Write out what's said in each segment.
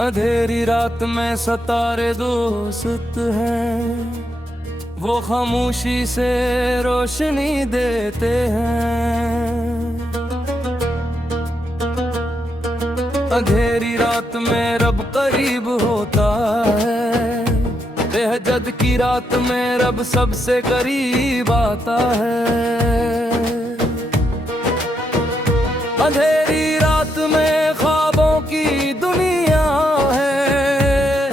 अंधेरी रात में सितारे दोस्त हैं, वो खामोशी से रोशनी देते हैं। अंधेरी रात में रब करीब होता है, तहज्जुद की रात में रब सबसे करीब आता है। अंधेरी रात में ख्वाबों की दुनिया है,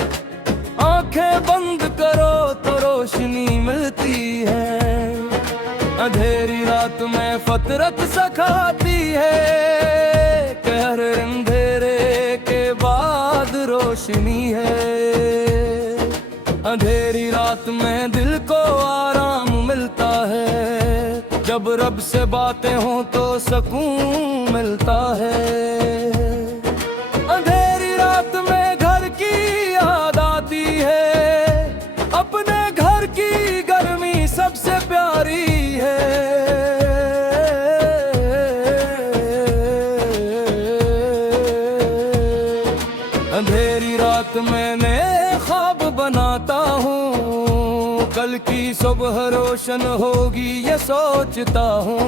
आंखें बंद करो तो रोशनी मिलती है। अंधेरी रात में फतरत सिखाती है कि हर अंधेरे के बाद रोशनी है। अंधेरी रात में दिल को आराम मिलता है, जब रब से बातें हों तो सुकून मिलता है। अंधेरी रात में घर की याद आती है, अपने घर की गर्मी सबसे प्यारी है। अंधेरी रात मैंने ख्वाब बनाता हूँ, कल की सुबह रोशन होगी ये सोचता हूँ।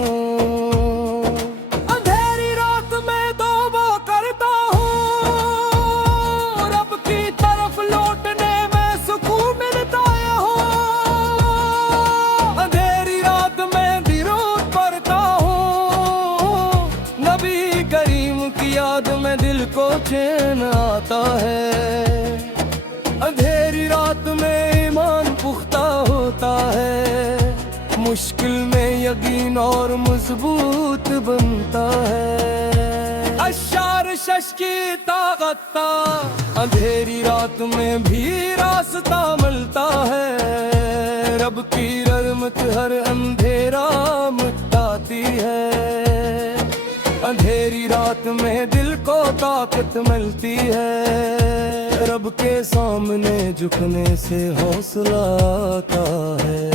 अंधेरी रात में तौबा करता हूँ, रब की तरफ लौटने में सुकून मिलता है। अंधेरी रात में दिरूद पढ़ता हूँ, नबी करीम की याद में दिल को चैन आता है। अंधेरी रात में ईमान पुख्ता होता है, मुश्किल में यकीन और मजबूत बनता है। अशार शश की ताकत, अंधेरी रात में भी रास्ता मिलता है। रब की रहमत हर अंधेरा मिटाती है। अंधेरी रात में दिल को ताकत मिलती है, रब के सामने झुकने से हौसला आता है।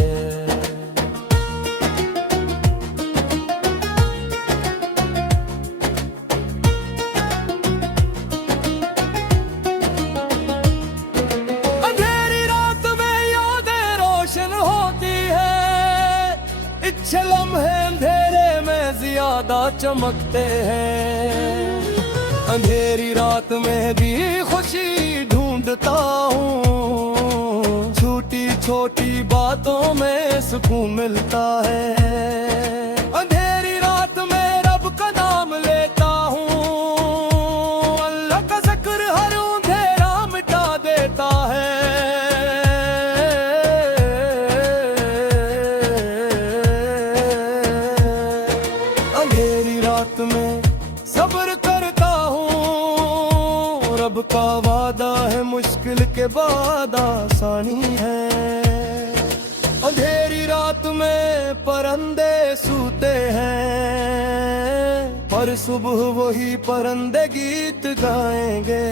अंधेरी रात में यादें रोशन होती है, अच्छे लम्हे अंधेरे में ज्यादा चमकते हैं। अंधेरी रात में भी खुशी ढूंढता हूँ, छोटी छोटी बातों में सुकून मिलता है। अंधेरी रात में रब का नाम लेता हूँ, अल्लाह का जिक्र हर अंधेरा मिटा देता है। अंधेरी रात में सब्र करता हूँ, रब का वादा है मुश्किल के बाद आसानी है। अंधेरी रात में परंदे सूते हैं, पर सुबह वही परंदे गीत गाएंगे।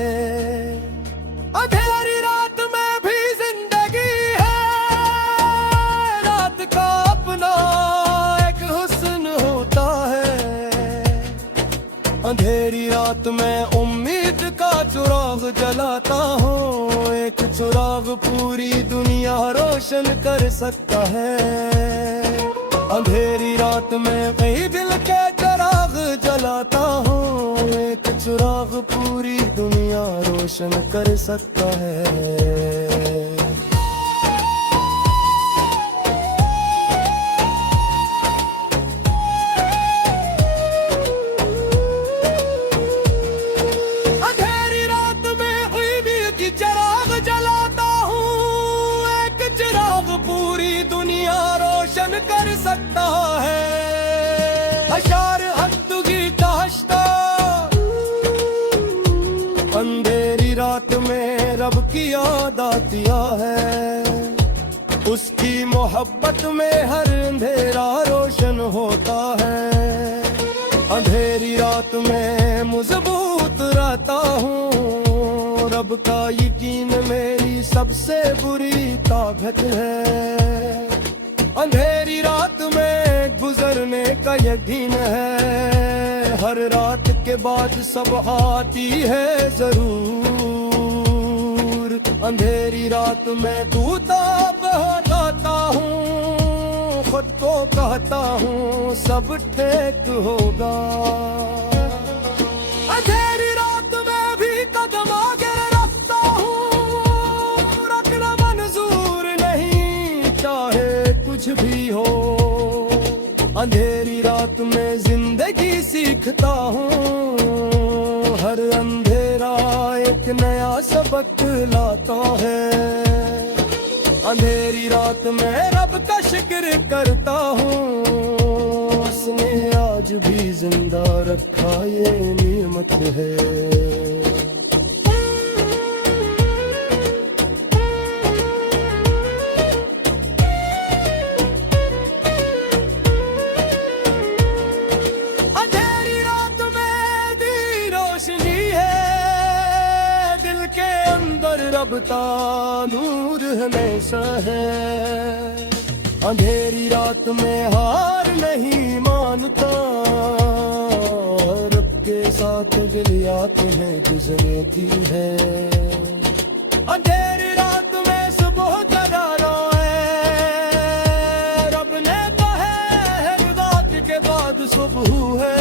अंधेरी रात में भी जिंदगी है, रात का अपना एक हुस्न होता है। अंधेरी रात में उम्मीद का चिराग जलाता हूँ, एक चिराग पूरी दुनिया रोशन कर सकता है। अंधेरी रात में कई दिल के चिराग जलाता हूँ, एक चिराग पूरी दुनिया रोशन कर सकता है। कर सकता है। अशार हद्दुगी ताश्ता, अंधेरी रात में रब की याद आती है, उसकी मोहब्बत में हर अंधेरा रोशन होता है। अंधेरी रात में मजबूत रहता हूँ, रब का यकीन मेरी सबसे बुरी ताकत है। अंधेरी रात में गुजरने का यकीन है, हर रात के बाद सब आती है जरूर। दूर। अंधेरी रात में तूता बहकाता हूँ, खुद को कहता हूँ सब ठीक होगा। अंधेरी रात में भी कदम आगे रखता हूँ, रखना मंजूर नहीं चाहे कुछ भी हो। अंधेरी रात में जिंदगी सीखता हूँ, हर अंधेरा एक नया सबक लाता है। अंधेरी रात में रब का शुक्र करता हूँ, उसने आज भी जिंदा रखा ये नेमत है। रब का नूर हमेशा है। अंधेरी रात में हार नहीं मानता, रब के साथ गलियां तुम्हें गुजरती है। अंधेरी रात में सुबह करारा है, रब ने कहा है रात के बाद सुबह है।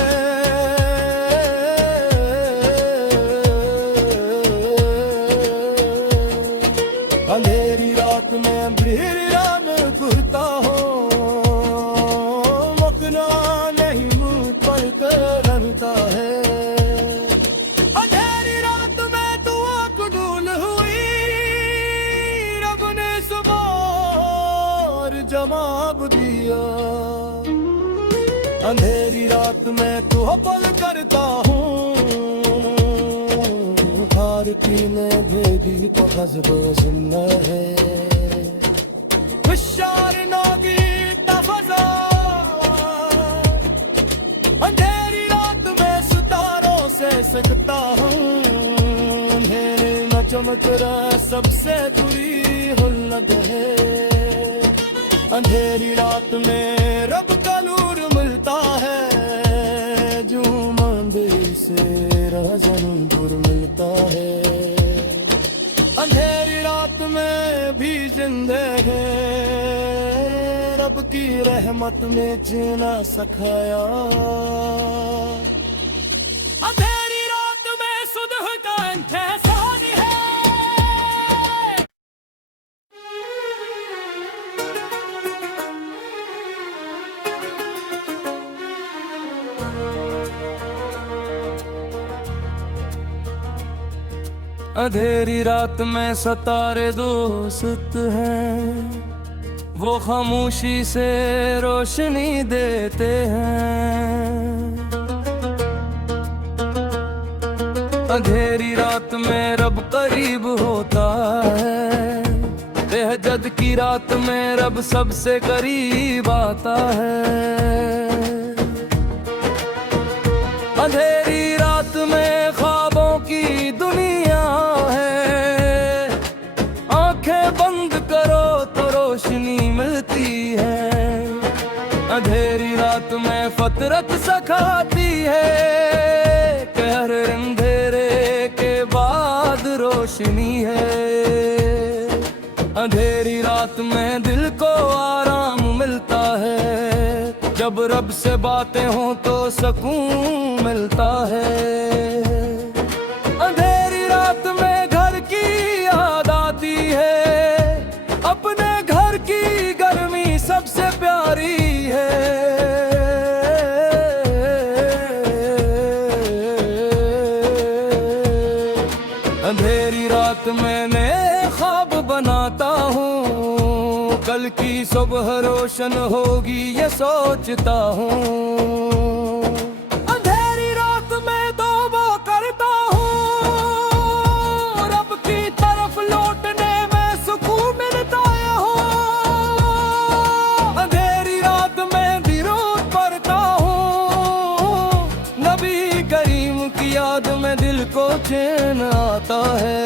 अंधेरी रात में बिरराम घुरता हूँ, मकना नहीं मुँह पर करता है। अंधेरी रात में दुआ कबूल हुई, रब ने सुबह जवाब दिया। अंधेरी रात में तो पल करता हूँ, पीने भेदी तो हज़ब जिंदा है। हुशार नागी तफज़ा, अंधेरी रात में सितारों से सकता हूँ, अंधेरे में चमक रहा सबसे बुरी हुल्लत है। अंधेरी रात में रब का नूर मिलता है, जो मंदिर से राजनपुर मिलता है। अंधेरी रात में भी जिंदे है, रब की रहमत में जीना सिखाया। अंधेरी रात में सुबह का एहसान है। अंधेरी रात में सितारे दोस्त हैं, वो खामोशी से रोशनी देते हैं। अंधेरी रात में रब करीब होता है, तहज्जुद की रात में रब सबसे करीब आता है। अंधेरी रात में ख्वाबों की दुनिया है, आंखें बंद करो तो रोशनी मिलती है। अंधेरी रात में फतरत सिखाती है कि हर अंधेरे के बाद रोशनी है। अंधेरी रात में दिल को आराम मिलता है, जब रब से बातें हों तो सुकून मिलता है। अंधेरी रात में घर की याद आती है, अपने घर की गर्मी सबसे प्यारी है। अंधेरी रात में नए ख्वाब बनाता हूँ, कल की सुबह रोशन होगी ये सोचता हूँ। अंधेरी रात में तौबा करता हूँ, रब की तरफ लौटने में सुकून मिलता है। अंधेरी रात में दिरों पढ़ता हूँ, नबी करीम की याद में दिल को चैन आता है।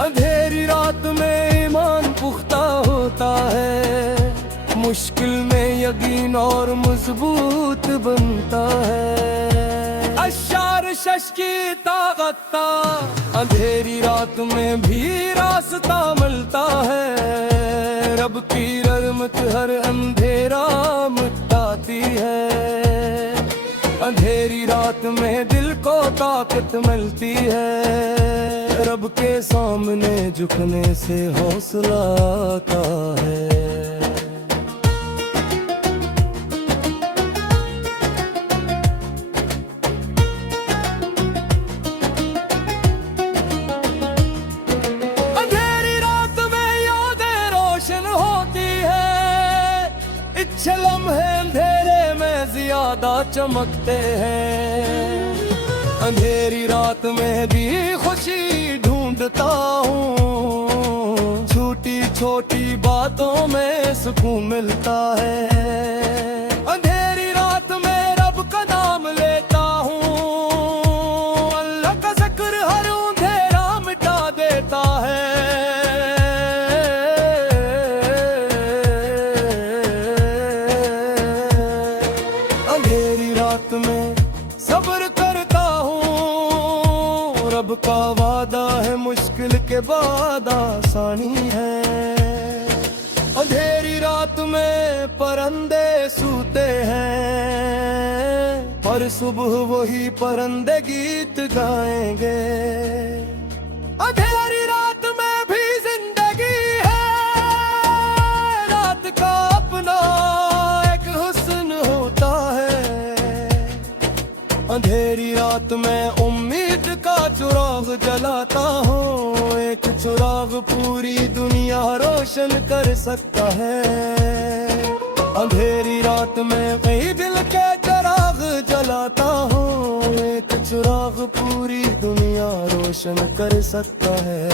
अंधेरी रात में ईमान पुख्ता होता है, मुश्किल में यकीन और मजबूत बनता है। अशार कोशिश की ताकता, अंधेरी रात में भी रास्ता मिलता है। रब की रहमत हर अंधेरा मिटाती है। अंधेरी रात में दिल को ताकत मिलती है। रब के सामने झुकने से हौसला आता है। अच्छे लम्हे अंधेरे में ज्यादा चमकते हैं। अंधेरी रात में भी खुशी ढूंढता हूँ। छोटी छोटी बातों में सुकून मिलता है। अंधेरी रात में रब का नाम लेता हूँ। अल्लाह का जिक्र हर अंधेरा मिटा देता है। में सब्र करता हूँ। रब का वादा है मुश्किल के बाद आसानी है। अंधेरी रात में परिंदे सूते हैं। और सुबह वही परिंदे गीत गाएंगे। अंधेरी रात में भी जिंदगी है। रात का अपना एक हुस्न होता है। अंधेरी रात में उम्मीद का चिराग जलाता हूँ। एक चिराग पूरी दुनिया रोशन कर सकता है। अंधेरी रात में कई दिल के चिराग जलाता हूँ। एक चिराग पूरी दुनिया रोशन कर सकता है।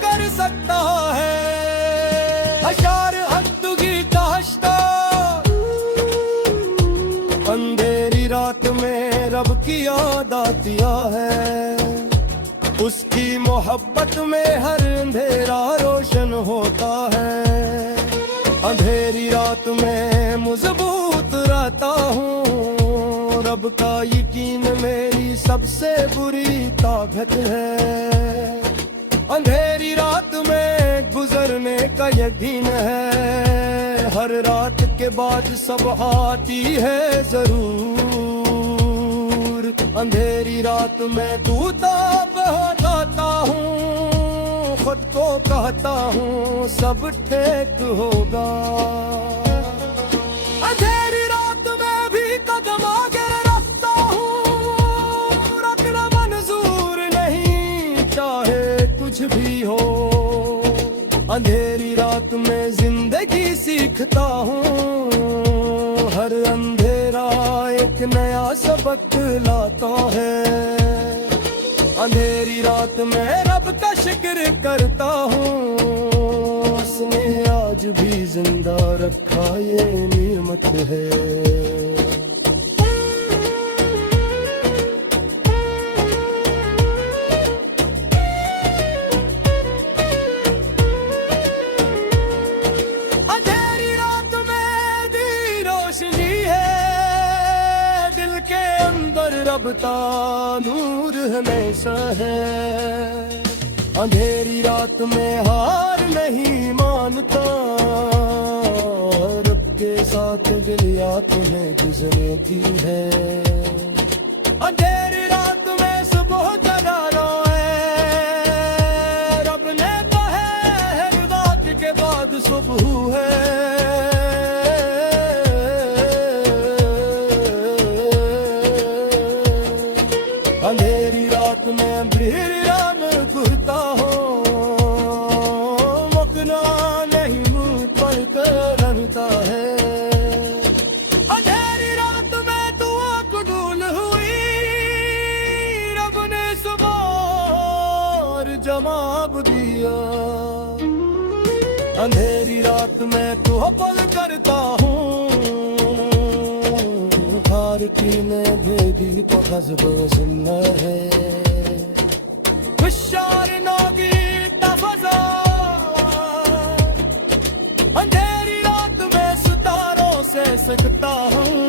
कर सकता है। अशार हद्दुगी ताश्ता। अंधेरी रात में रब की याद आती है। उसकी मोहब्बत में हर अंधेरा रोशन होता है। अंधेरी रात में मजबूत रहता हूँ। रब का यकीन मेरी सबसे बुरी ताकत है। अंधेरी रात में गुजरने का यकीन है। हर रात के बाद सब आती है जरूर। अंधेरी रात में तूता बहकाता हूँ। खुद को कहता हूँ सब ठीक होगा। अंधेरी रात में भी कदम आगे रखता हूँ। रखना मंजूर नहीं चाहे कुछ भी हो। अंधेरी रात में जिंदगी सीखता हूँ। हर अंधेरा एक नया सबक लाता है। अंधेरी रात में रब का शुक्र करता हूँ। उसने आज भी जिंदा रखा ये नेमत है। रब का नूर हमेशा है। अंधेरी रात में हार नहीं मानता। रब के साथ गिलिया तुम्हें गुजरने की है। अंधेरी रात में सुबह जगाना है। रब ने कहा है रात के बाद सुबह है। अंधेरी रात में बिरम घुरता हो। मकना नहीं मुँह पर करता है। अंधेरी रात में दुआ कबूल हुई। रब ने सुबह और जवाब दिया। अंधेरी रात में तौबा करता हूँ। Tarki ne dedi pakaz bozunna hai Hushar nogi tafaza Andheri raat mein sitaron se sakta hun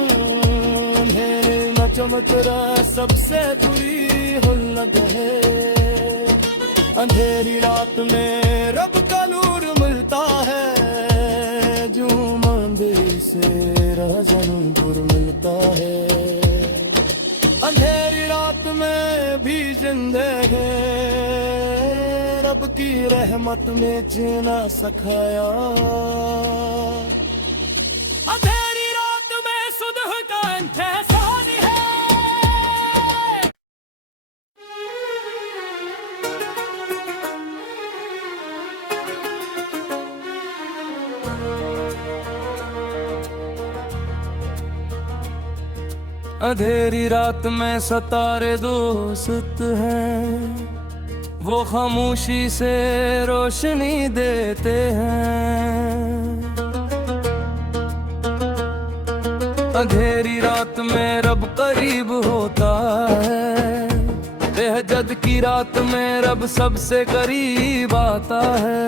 Andheri mein चमक रहा सबसे बुरी हुल्लत है अंधेरी रात में रब का नूर मिलता है जो मंदिर से राजनपुर मिलता है अंधेरी रात में भी जिंदे है रब की रहमत में जीना सिखाया अंधेरी रात में सुबह का इंतज़ार है अंधेरी रात में सितारे दोस्त हैं वो खामोशी से रोशनी देते हैं अंधेरी रात में रब करीब होता है तहज्जुद की रात में रब सबसे करीब आता है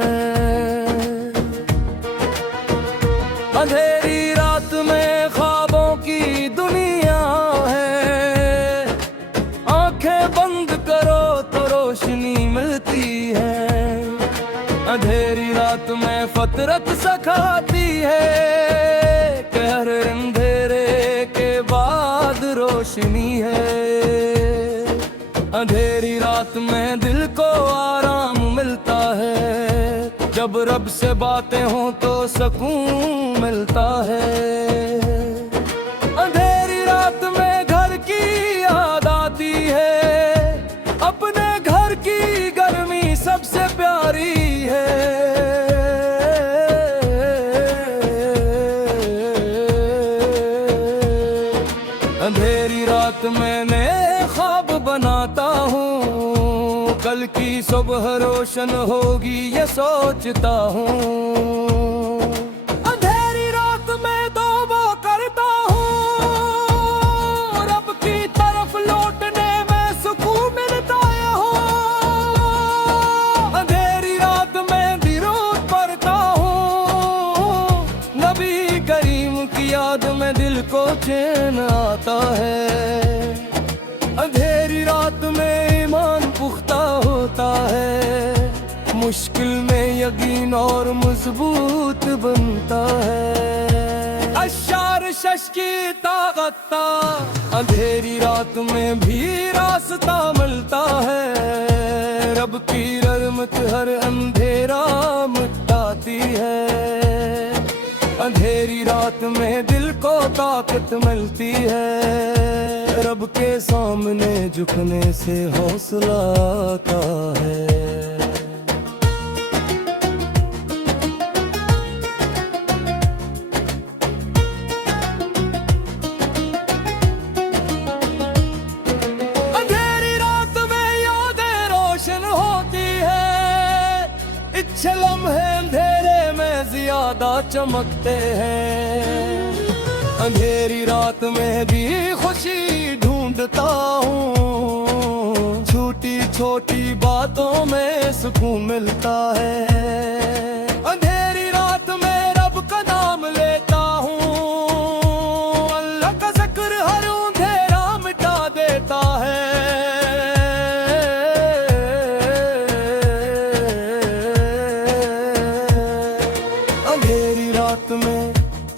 अंधेरी रात में ख्वाबों की दुनिया बंद करो तो रोशनी मिलती है अंधेरी रात में फतरत सिखाती है कि हर अंधेरे के बाद रोशनी है अंधेरी रात में दिल को आराम मिलता है जब रब से बातें हों तो सुकून मिलता है अंधेरी रात में घर की याद आती है अपने घर की गर्मी सबसे प्यारी है अंधेरी रात में नए ख्वाब बनाता हूँ कल की सुबह रोशन होगी ये सोचता हूँ अंधेरी रात में तौबा करता हूँ रब की तरफ लौटने में सुकून मिलता है अंधेरी रात में दिरूद पढ़ता हूँ नबी करीम की याद में दिल को चैन आता है अंधेरी रात में ईमान पुख्ता होता है मुश्किल में यकीन और मजबूत बनता है अशार शश की ताकत अंधेरी रात में भी रास्ता मिलता है रब की रहमत हर अंधेरा मिटाती है अंधेरी रात में दिल को ताकत मिलती है रब के सामने झुकने से हौसला आता है अंधेरी रात में यादें रोशन होती है इच्छे लम्हे अंधेरे में ज्यादा चमकते हैं अंधेरी रात में भी खुशी ढूंढता हूँ छोटी छोटी बातों में सुकून मिलता है अंधेरी रात में रब का नाम लेता हूँ अल्लाह का जिक्र हर अंधेरा मिटा देता है अंधेरी रात में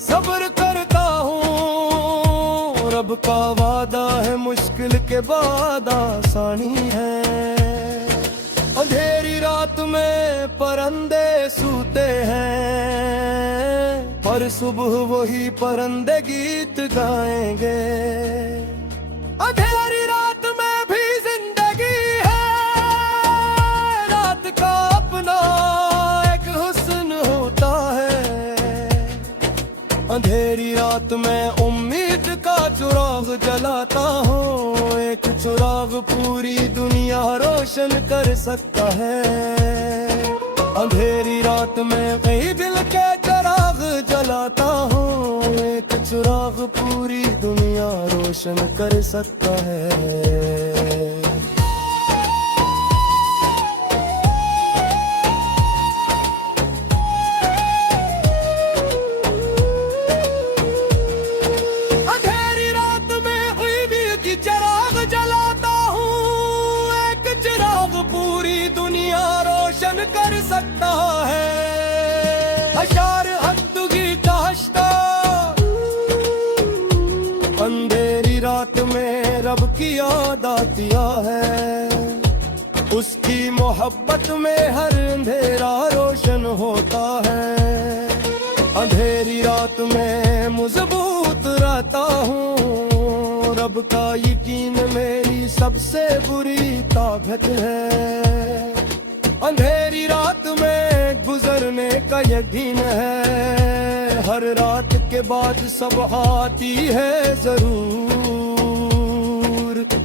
सब्र करता हूँ रब का वादा है मुश्किल के बाद आसानी है अंधेरी रात में परंदे सूते हैं पर सुबह वही परंदे गीत गाएंगे अंधेरी रात में भी जिंदगी है रात का अपना एक हुस्न होता है अंधेरी रात में उम्मीद का चिराग जलाता हूँ एक चिराग पूरी दुनिया रोशन कर सकता है अंधेरी रात में कई दिल के चिराग जलाता हूँ, एक चिराग पूरी दुनिया रोशन कर सकता है। अंधेरी रात में उम्मीद की चिराग जलाता हूँ, एक चिराग पूरी दुनिया रोशन कर सकता है। अशार हद्दुगी कहता, अंधेरी रात में रब की याद आती है, उसकी मोहब्बत में हर अंधेरा रोशन होता है। अंधेरी रात में मजबूत रहता हूँ, रब का यकीन मेरी सबसे बुरी ताकत है। अंधेरी रात में गुजरने का यकीन है, हर रात के बाद सब आती है जरूर।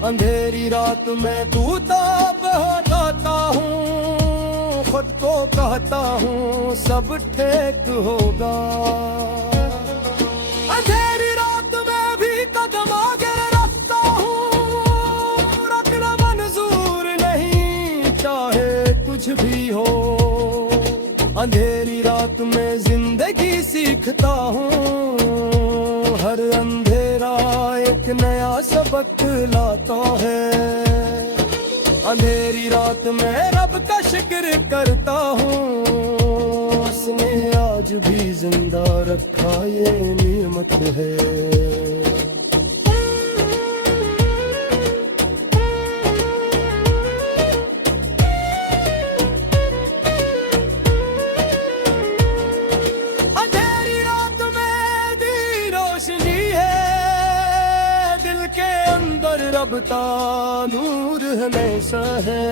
अंधेरी रात में तू ताब हटाता हूँ, खुद को कहता हूँ सब ठीक होगा। अंधेरी रात में भी कदम आगे रखता हूँ, रखना मंजूर नहीं चाहे कुछ भी हो। अंधेरी रात में जिंदगी सीखता हूँ, हर अंधेरा एक नया सबक लाता है। अंधेरी रात में रब का शुक्र करता हूँ, उसने आज भी जिंदा रखा ये नियमत है। रब का नूर हमेशा है,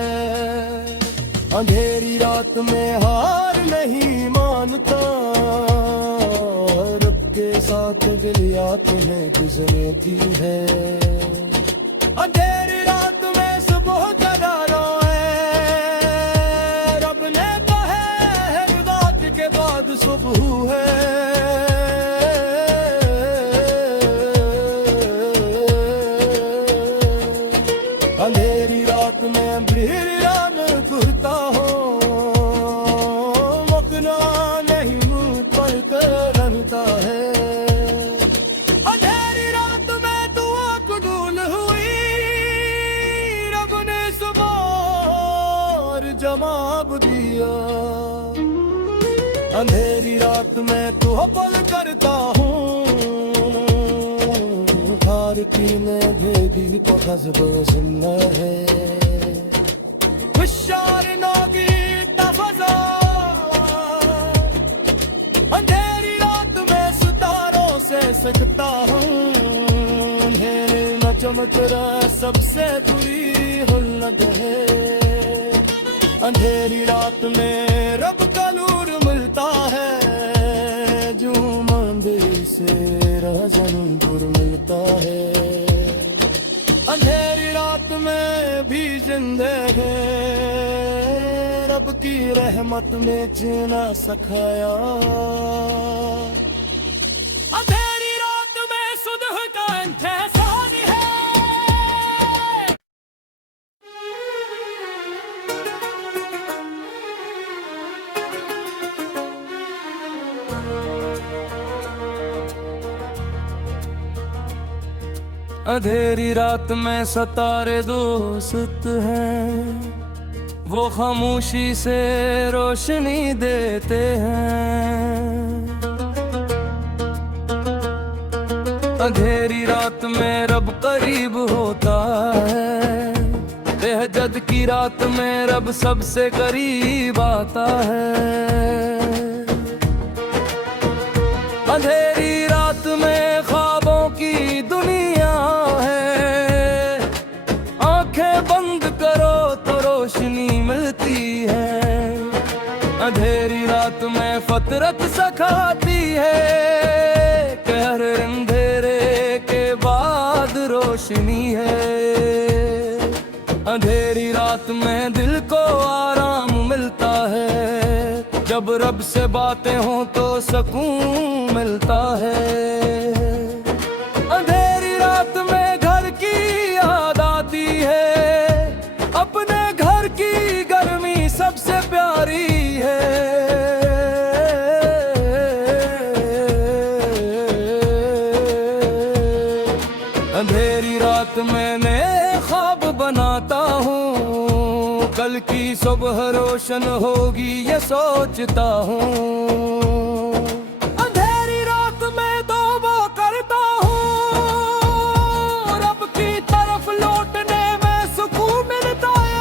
अंधेरी रात में हार नहीं मानता, रब के साथ गलियां तुम्हें गुजरती है। अंधेरी रात में सुबह जगाना है, रब ने कहा है रात के बाद सुबह है। अंधेरी रात में बिरयान घुरता हूँ, मकना नहीं मुँह पर करता है। अंधेरी रात में दुआ कबूल हुई, रब ने सुबह जवाब दिया। अंधेरी रात में तो पल करता हूँ, भारती में भेदी तो हज़ब जिंदा है। हुशार नागी तफज़ा, अंधेरी रात में सितारों से सकता हूँ, अंधेरे न चमक रहा सबसे बुरी हुल्लत है। अंधेरी रात में रब का नूर मिलता है, जो मंदिर से राजनपुर मिलता है। अंधेरी रात में भी जिंदे है, रब की रहमत में जीना सिखाया। अंधेरी रात में सुबह का इंतज़ार है। अंधेरी रात में सितारे दोस्त हैं, वो खामोशी से रोशनी देते हैं। अंधेरी रात में रब करीब होता है, तहज्जुद की रात में रब सबसे करीब आता है। अंधेरी रात में ख्वाबों की दुनिया है, आंखें बंद करो तो रोशनी मिलती है। अंधेरी रात में फतरत सिखाती है कि हर अंधेरे के बाद रोशनी है। अंधेरी रात में दिल को आराम मिलता है, जब रब से बातें हों तो सुकून मिलता है। अंधेरी रात में घर की याद आती है, अपने घर की गर्मी सबसे प्यारी है। अंधेरी रात मैंने ख्वाब बनाता हूँ, कल की सुबह रोशन होगी ये सोचता हूँ। अंधेरी रात में तौबा करता हूँ, रब की तरफ लौटने में सुकून मिलता है।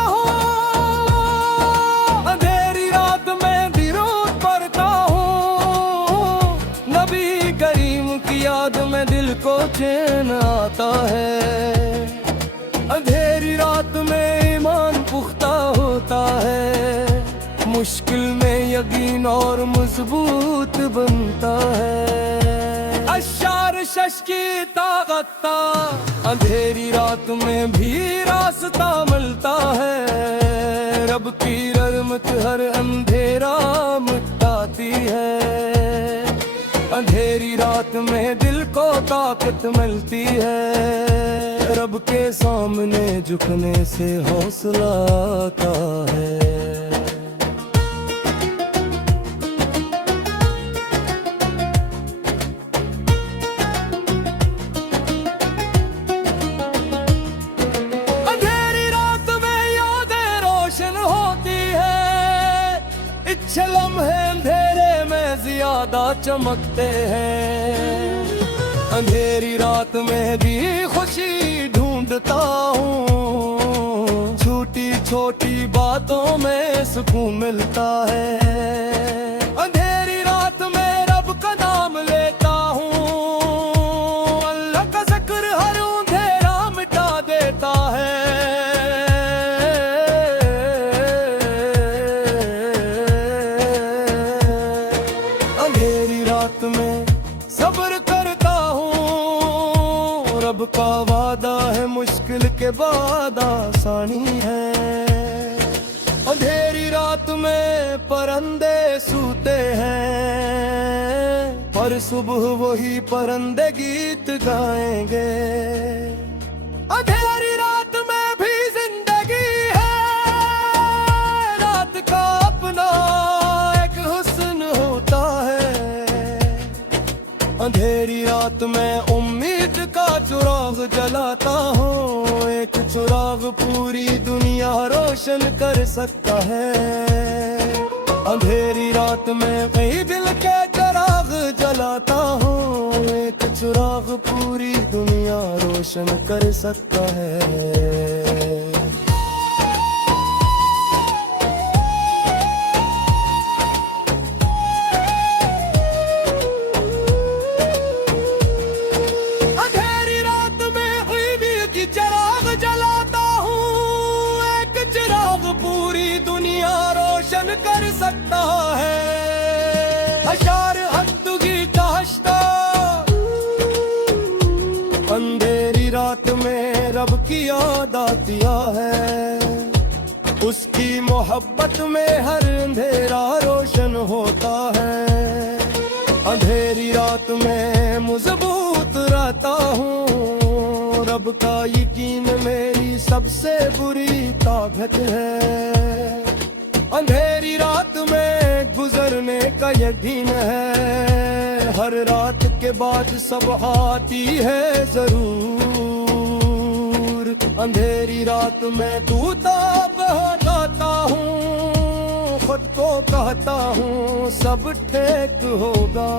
अंधेरी रात में दिरूद पढ़ता हूँ, नबी करीम की याद में दिल को चैन आता है। अंधेरी रात में ईमान पुख्ता होता है, मुश्किल में यकीन और मजबूत बनता है। अशार शश की ताकत, अंधेरी रात में भी रास्ता मिलता है। रब की रहमत हर अंधेरा मिटाती है। अंधेरी रात में दिल को ताकत मिलती है, रब के सामने झुकने से हौसला आता है। अंधेरी रात में यादें रोशन होती है, इच्छे लम्हे अंधेरे में ज्यादा चमकते हैं। अंधेरी रात में भी खुशी ढूंढता हूँ, छोटी छोटी बातों में सुकून मिलता है। अंधेरी रात में रब का नाम लेता हूँ, अल्लाह का जिक्र हर अंधेरा मिटा देता है। अंधेरी रात में सब्र करता हूँ, रब का वादा है मुश्किल के बाद आसानी है। अंधेरी रात में परंदे सूते हैं, पर सुबह वही परंदे गीत गाएंगे। अंधेरी रात में भी जिंदगी है, रात का अपना एक हुस्न होता है। अंधेरी रात में उम्मीद का चिराग जलाता हूँ, एक चिराग पूरी दुनिया रोशन कर सकता है। अंधेरी रात में कई दिल के चिराग जलाता हूँ, एक चिराग पूरी दुनिया रोशन कर सकता है। कर सकता है। अशार हद्दुगी ताश्ता, अंधेरी रात में रब की याद आती है, उसकी मोहब्बत में हर अंधेरा रोशन होता है। अंधेरी रात में मजबूत रहता हूँ, रब का यकीन मेरी सबसे बुरी ताकत है। अंधेरी रात में गुजरने का यकीन है, हर रात के बाद सब आती है जरूर। अंधेरी रात में तूता बहलाता हूँ, खुद को कहता हूँ सब ठीक होगा।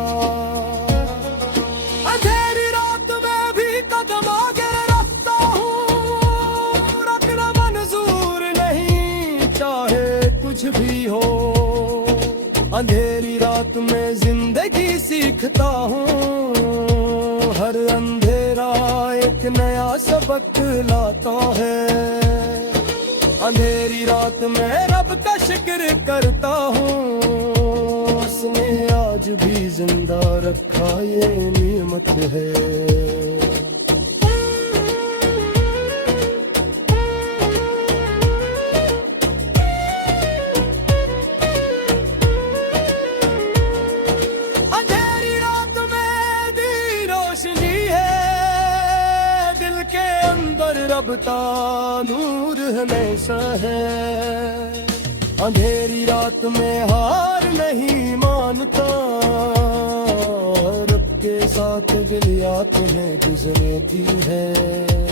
अंधेरी रात में भी कदम आगे रखता हूँ, रखना मंजूर नहीं चाहे कुछ भी हो। अंधेरी रात में जिंदगी सीखता हूँ, हर अंधेरा एक नया सबक लाता है। अंधेरी रात में रब का शुक्र करता हूँ, उसने आज भी जिंदा रखा ये नियमत है। रब का नूर हमेशा है। अंधेरी रात में हार नहीं मानता, रब के साथ गिलिया तुम्हें गुजरती है।